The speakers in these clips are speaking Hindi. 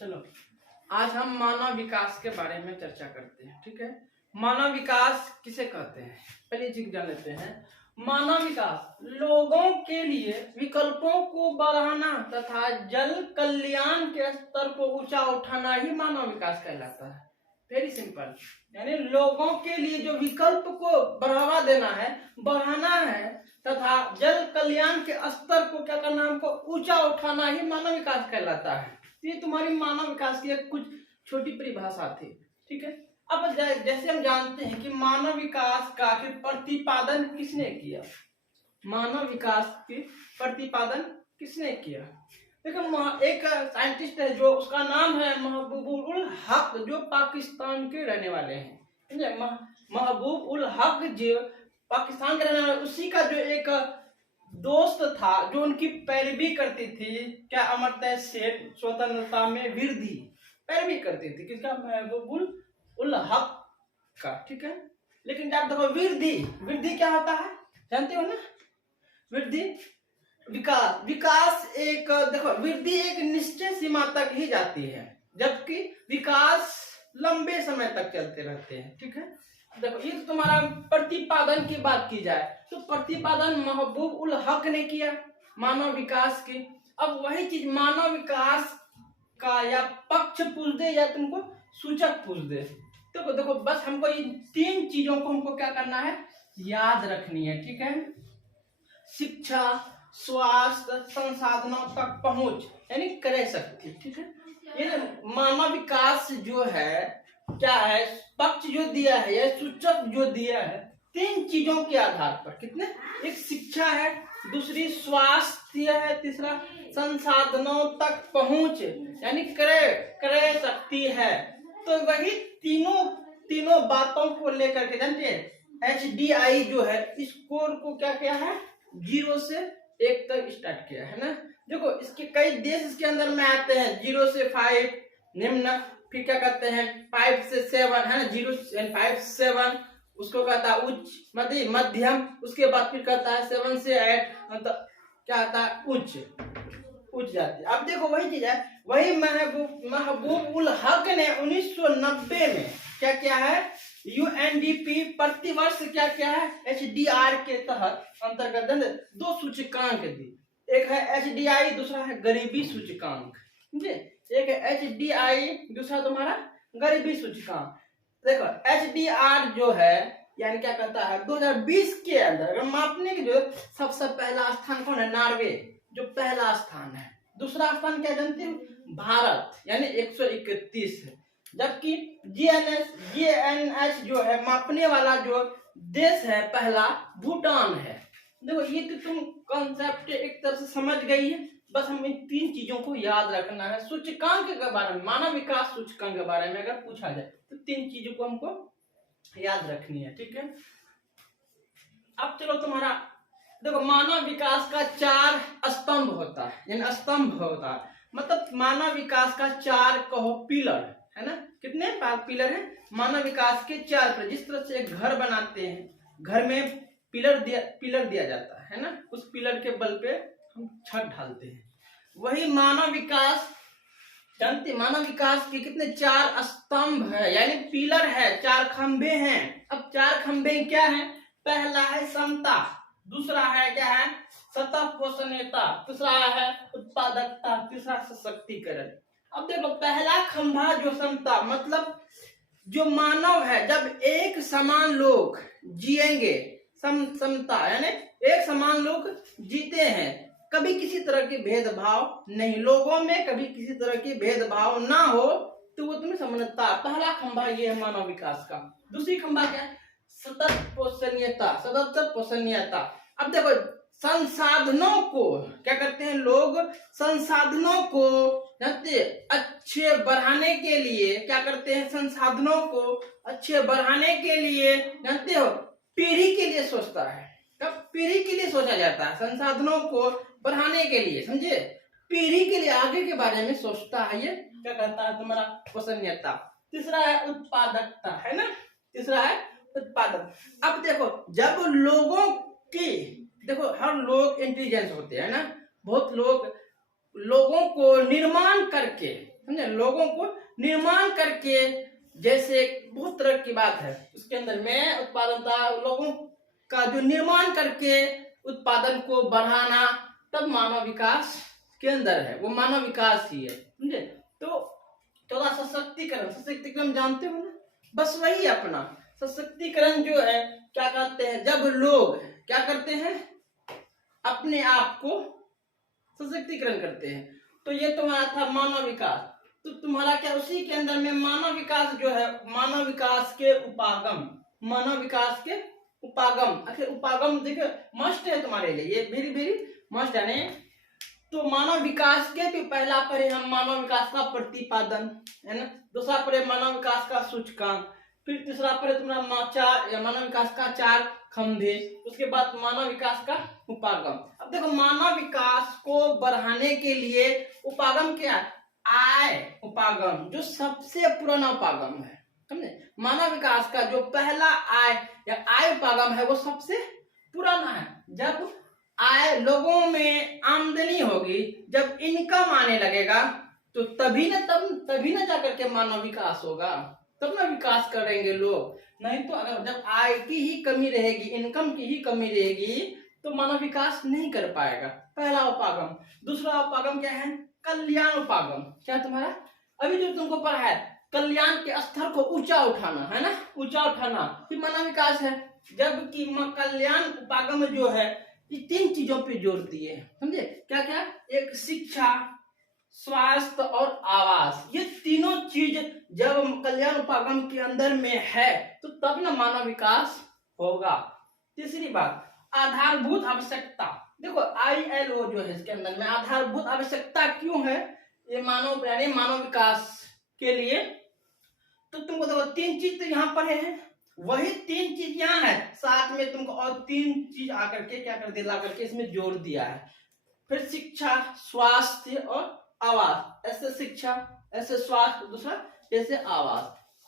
चलो आज हम मानव विकास के बारे में चर्चा करते हैं। ठीक है, मानव विकास किसे कहते हैं, पहले चीज जान लेते हैं। मानव विकास लोगों के लिए विकल्पों को बढ़ाना तथा जल कल्याण के स्तर को ऊंचा उठाना ही मानव विकास कहलाता है। वेरी सिंपल, यानी लोगों के लिए जो विकल्प को बढ़ावा देना है, बढ़ाना है तथा जल कल्याण के स्तर को क्या करना, हमको ऊंचा उठाना ही मानव विकास कहलाता है। ये तुम्हारी मानव विकास की कुछ छोटी परिभाषा थी। ठीक है, अब जैसे हम जानते हैं कि मानव विकास का प्रतिपादन किसने किया, मानव विकास की प्रतिपादन किसने किया। देखो एक साइंटिस्ट है जो उसका नाम है महबूब उल हक, जो पाकिस्तान के रहने वाले हैं। महबूब उल हक जो पाकिस्तान के रहने वाले, उसी का जो एक दोस्त था जो उनकी पैरवी करती थी, क्या अमर्त्य सेन स्वतंत्रता में वृद्धि पैरवी करती थी, किसका, महबूब उल हक का। ठीक है, लेकिन जब देखो वृद्धि क्या होता है जानते हो ना, वृद्धि विकास, विकास एक, देखो वृद्धि एक निश्चित सीमा तक ही जाती है, जबकि विकास लंबे समय तक चलते रहते हैं। ठीक है, देखो ये तो तुम्हारा प्रतिपादन की बात की जाए तो प्रतिपादन महबूब उल हक ने किया मानव विकास की। अब वही चीज मानव विकास का या पक्ष पूछ दे या तुमको सूचक पूछ दे, तो देखो बस हमको इन तीन चीजों को हमको क्या करना है, याद रखनी है। ठीक है, शिक्षा, स्वास्थ्य, संसाधनों तक पहुंच यानी क्रय शक्ति। ठीक है, ये मानव विकास जो है क्या है, पक्ष जो दिया है या सूचक जो दिया है, तीन चीजों के आधार पर, कितने, एक शिक्षा है, दूसरी स्वास्थ्य है, तीसरा संसाधनों तक पहुंच यानी क्रय शक्ति है। तो वही तीनों बातों को लेकर के जानते हैं HDI जो है स्कोर को क्या किया है, 0 से 1 तक स्टार्ट किया है ना। देखो इसके कई देश इसके अंदर में आते हैं, 0 से 5 निम्न, फिर क्या कहते हैं 5 से 7 है ना, 0 5 से 7 उसको कहता है उच्च, मध्यम, उसके बाद फिर कहता है 7 से 8 मतलब क्या आता है उच्च जाति। अब देखो वही चीज है, वही महबूब उल हक ने 1990 में क्या किया है, UNDP प्रतिवर्ष क्या किया है, HDR के तहत अंतर्गत 2 सूचकांक दी, एक है HDI, दूसरा है गरीबी सूचकांक। समझे, एक है HDI, दूसरा तुम्हारा गरीबी सूचकांक। देखो HDR जो है यानी क्या कहता है, 2020 के अंदर अगर मापने की जो सबसे पहला स्थान कौन है, नॉर्वे जो पहला स्थान है, दूसरा स्थान क्या जानते हो, भारत यानी 131 है, जबकि GNS जो है मापने वाला जो देश है पहला, भूटान है। देखो ये तो तुम कॉन्सेप्ट एक तरह से समझ गई है, बस हम इन तीन चीजों को याद रखना है। सूचकांक के बारे में, मानव विकास सूचकांक के बारे में अगर पूछा जाए तो तीन चीजों को हमको याद रखनी है। ठीक है, अब चलो तुम्हारा देखो मानव विकास का 4 स्तंभ होता है, यानी स्तंभ होता है, मतलब मानव विकास का 4 कहो पिलर है ना। कितने पिलर है मानव विकास के 4 पिलर। जिस तरह से एक घर बनाते हैं, घर में पिलर दिया जाता है ना, उस पिलर के बल पे हम छत ढालते हैं, वही मानव विकास जानते, मानव विकास के कितने 4 स्तंभ है यानी पिलर है, 4 खंभे हैं। अब 4 खंभे क्या है, पहला है समता, दूसरा है क्या है, सतत पोषणीयता, दूसरा है उत्पादकता, तीसरा सशक्तिकरण। अब देखो पहला खंभा जो समता, मतलब जो मानव है जब एक समान लोग जिएंगे, समता यानी एक समान लोग जीते हैं, कभी किसी तरह के भेदभाव नहीं, लोगों में कभी किसी तरह की भेदभाव ना हो, तो वो तुम्हें समझता। पहला खंभा ये है मानव विकास का। दूसरी खंभा क्या है, सतत पोषणीयता। अब देखो संसाधनों को क्या करते हैं लोग, संसाधनों को जानते अच्छे बढ़ाने के लिए क्या करते हैं, संसाधनों को अच्छे बढ़ाने के लिए जानते हो पीढ़ी के लिए सोचता है। तब पीढ़ी के लिए सोचा जाता है, संसाधनों को बढ़ाने के लिए, समझे, पीढ़ी के लिए आगे के बारे में सोचता है, ये क्या कहता है तुम्हारा पोषणीयता। तीसरा है उत्पादकता, है ना, तीसरा है उत्पादक। अब देखो जब लोगों की, देखो हर लोग इंटेलिजेंस होते हैं ना, बहुत लोगों को निर्माण करके समझे, लोगों को निर्माण करके, जैसे बहुत तरह की बात है उसके अंदर में उत्पादनता, लोगों का जो निर्माण करके उत्पादन को बढ़ाना, तब मानव विकास के अंदर है, वो मानव विकास ही है, समझे। तो थोड़ा सशक्तिकरण, सशक्तिकरण जानते हो ना, बस वही अपना सशक्तिकरण जो है, क्या कहते हैं, जब लोग क्या करते हैं, अपने आप को सशक्तिकरण करते हैं। तो ये तुम्हारा था मानव विकास। तो तुम्हारा क्या उसी के अंदर में मानव विकास जो है, मानव विकास के उपागम, मानव विकास के उपागम, आखिर उपागम देखो मस्ट है तुम्हारे लिए, ये वेरी वेरी मस्ट है। तो मानव विकास के तो पहला पढ़े हम मानव विकास का प्रतिपादन, है ना, दूसरा पढ़े मानव विकास का सूचकांक, फिर तीसरा पढ़े तुम्हारा मानव विकास का 4 खंभे, उसके बाद मानव विकास का उपागम। अब देखो मानव विकास को बढ़ाने के लिए उपागम क्या है, आय उपागम, जो सबसे पुराना उपागम है, समझे। मानव विकास का जो पहला आय या आय उपागम है वो सबसे पुराना है। जब आय, लोगों में आमदनी होगी, जब इनकम आने लगेगा, तो तभी ना जाकर के मानव विकास होगा, तब ना विकास करेंगे लोग। नहीं तो अगर जब आय की ही कमी रहेगी, इनकम की ही कमी रहेगी, तो मानव विकास नहीं कर पाएगा। पहला उपागम। दूसरा उपागम क्या है, कल्याण उपागम। क्या तुम्हारा अभी जो तुमको पढ़ा है, कल्याण के स्तर को ऊंचा उठाना, है ना, ऊंचा उठाना ही मानव विकास है। जबकि कल्याण उपागम जो है, ये 3 चीजों पे जोर दिए, समझे। क्या क्या, एक शिक्षा, स्वास्थ्य और आवास, ये तीनों चीज जब कल्याण उपागम के अंदर में है, तो तब ना मानव विकास होगा। तीसरी बात, आधारभूत आवश्यकता। देखो ILO जो है इसके अंदर में आधारभूत आवश्यकता क्यों है, ये मानव विकास के लिए। तो तुमको देखो 3 चीज तो यहाँ पर है, वही 3 चीज यहाँ है, साथ में तुमको और 3 चीज आकर के क्या कर दिया, ला करके इसमें जोड़ दिया है। फिर शिक्षा, स्वास्थ्य और आवास, ऐसे शिक्षा, ऐसे स्वास्थ्य, दूसरा ऐसे आवास।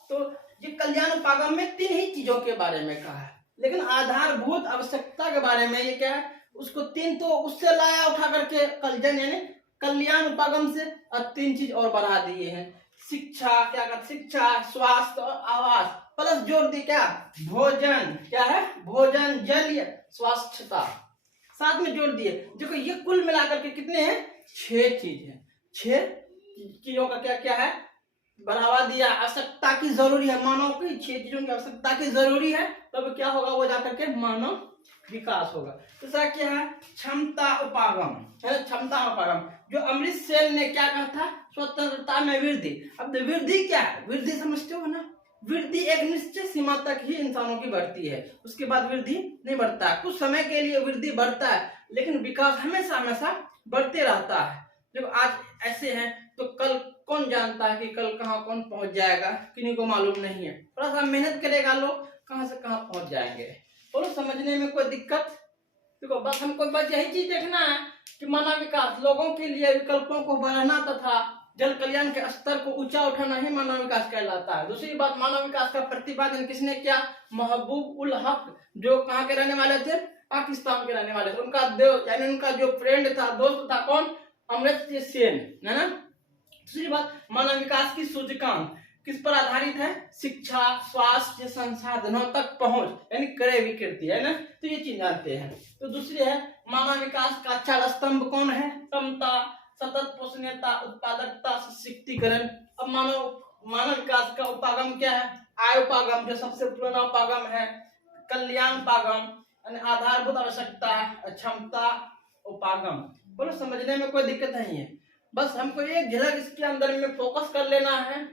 तो ये कल्याण उपागम में 3 ही चीजों के बारे में कहा है, लेकिन आधारभूत आवश्यकता के बारे में ये क्या है, उसको 3 तो उससे लाया उठा करके कल्याण उपागम से, और 3 चीज और बढ़ा दिए हैं। शिक्षा, क्या कहते, शिक्षा, स्वास्थ्य और आवास, प्लस जोड़ दी क्या, भोजन, क्या है, भोजन, जल, स्वास्थ्यता, साथ में जोड़ दिए। देखो ये कुल मिलाकर के कितने हैं, 6 चीज है। 6 चीजों का क्या क्या है, बढ़ावा दिया। आवश्यकता की जरूरी है, मानव की 6 चीजों की आवश्यकता की जरूरी है, तब क्या होगा, वो जाकर के मानव विकास होगा। दूसरा क्या है, क्षमता उपागम, है क्षमता उपागम, जो अमृत सेन ने क्या कहा था, स्वतंत्रता में वृद्धि। अब वृद्धि क्या है, वृद्धि समझते हो ना, वृद्धि एक निश्चित सीमा तक ही इंसानों की बढ़ती है, उसके बाद वृद्धि नहीं बढ़ता। कुछ समय के लिए वृद्धि बढ़ता है, लेकिन विकास हमेशा हमेशा बढ़ते रहता है। जब आज ऐसे हैं, तो कल कौन जानता है कि कल कहाँ कौन पहुंच जाएगा, किन्हीं को मालूम नहीं है। थोड़ा सा मेहनत करेगा लोग, कहाँ से कहाँ पहुंच जाएंगे। बोलो समझने में कोई दिक्कत, देखो बस हमको बस यही चीज देखना है कि मानव विकास, लोगों के लिए विकल्पों को बढ़ाना तथा जन कल्याण के स्तर को ऊंचा उठाना ही मानव विकास कहलाता है। दूसरी बात, मानव विकास का प्रतिपादन किसने किया, महबूब उल हक, जो कहाँ के रहने वाले थे, पाकिस्तान के रहने वाले थे। उनका यानी उनका जो फ्रेंड था, दोस्त था, कौन, अमर्त्य सेन, है ना। दूसरी बात, मानव विकास की सूचकांक किस पर आधारित है, शिक्षा, स्वास्थ्य, संसाधनों तक पहुंच, यानी क्रय विकृति, है ना। तो ये चीज जानते हैं। तो दूसरी है, मानव विकास का 4 स्तंभ कौन है, समता, सतत पोषणीयता, उत्पादकता, सशक्तिकरण। अब मानव विकास का उपागम क्या है, आय उपागम, जो सबसे पुराना उपागम है, कल्याण उपागम, आधारभूत आवश्यकता, क्षमता उपागम। बोलो समझने में कोई दिक्कत नहीं है, बस हमको एक झलक इसके अंदर में फोकस कर लेना है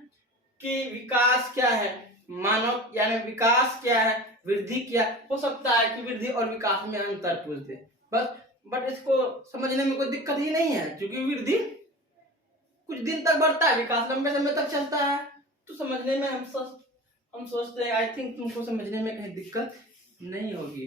कि विकास क्या है, मानव यानी विकास क्या है, वृद्धि क्या। हो सकता है कि वृद्धि और विकास में अंतर पूछ दे बस, बट इसको समझने में कोई दिक्कत ही नहीं है, क्योंकि वृद्धि कुछ दिन तक बढ़ता है, विकास लंबे समय तक चलता है। तो समझने में हम सोचते हैं, आई थिंक तुमको समझने में कहीं दिक्कत नहीं होगी।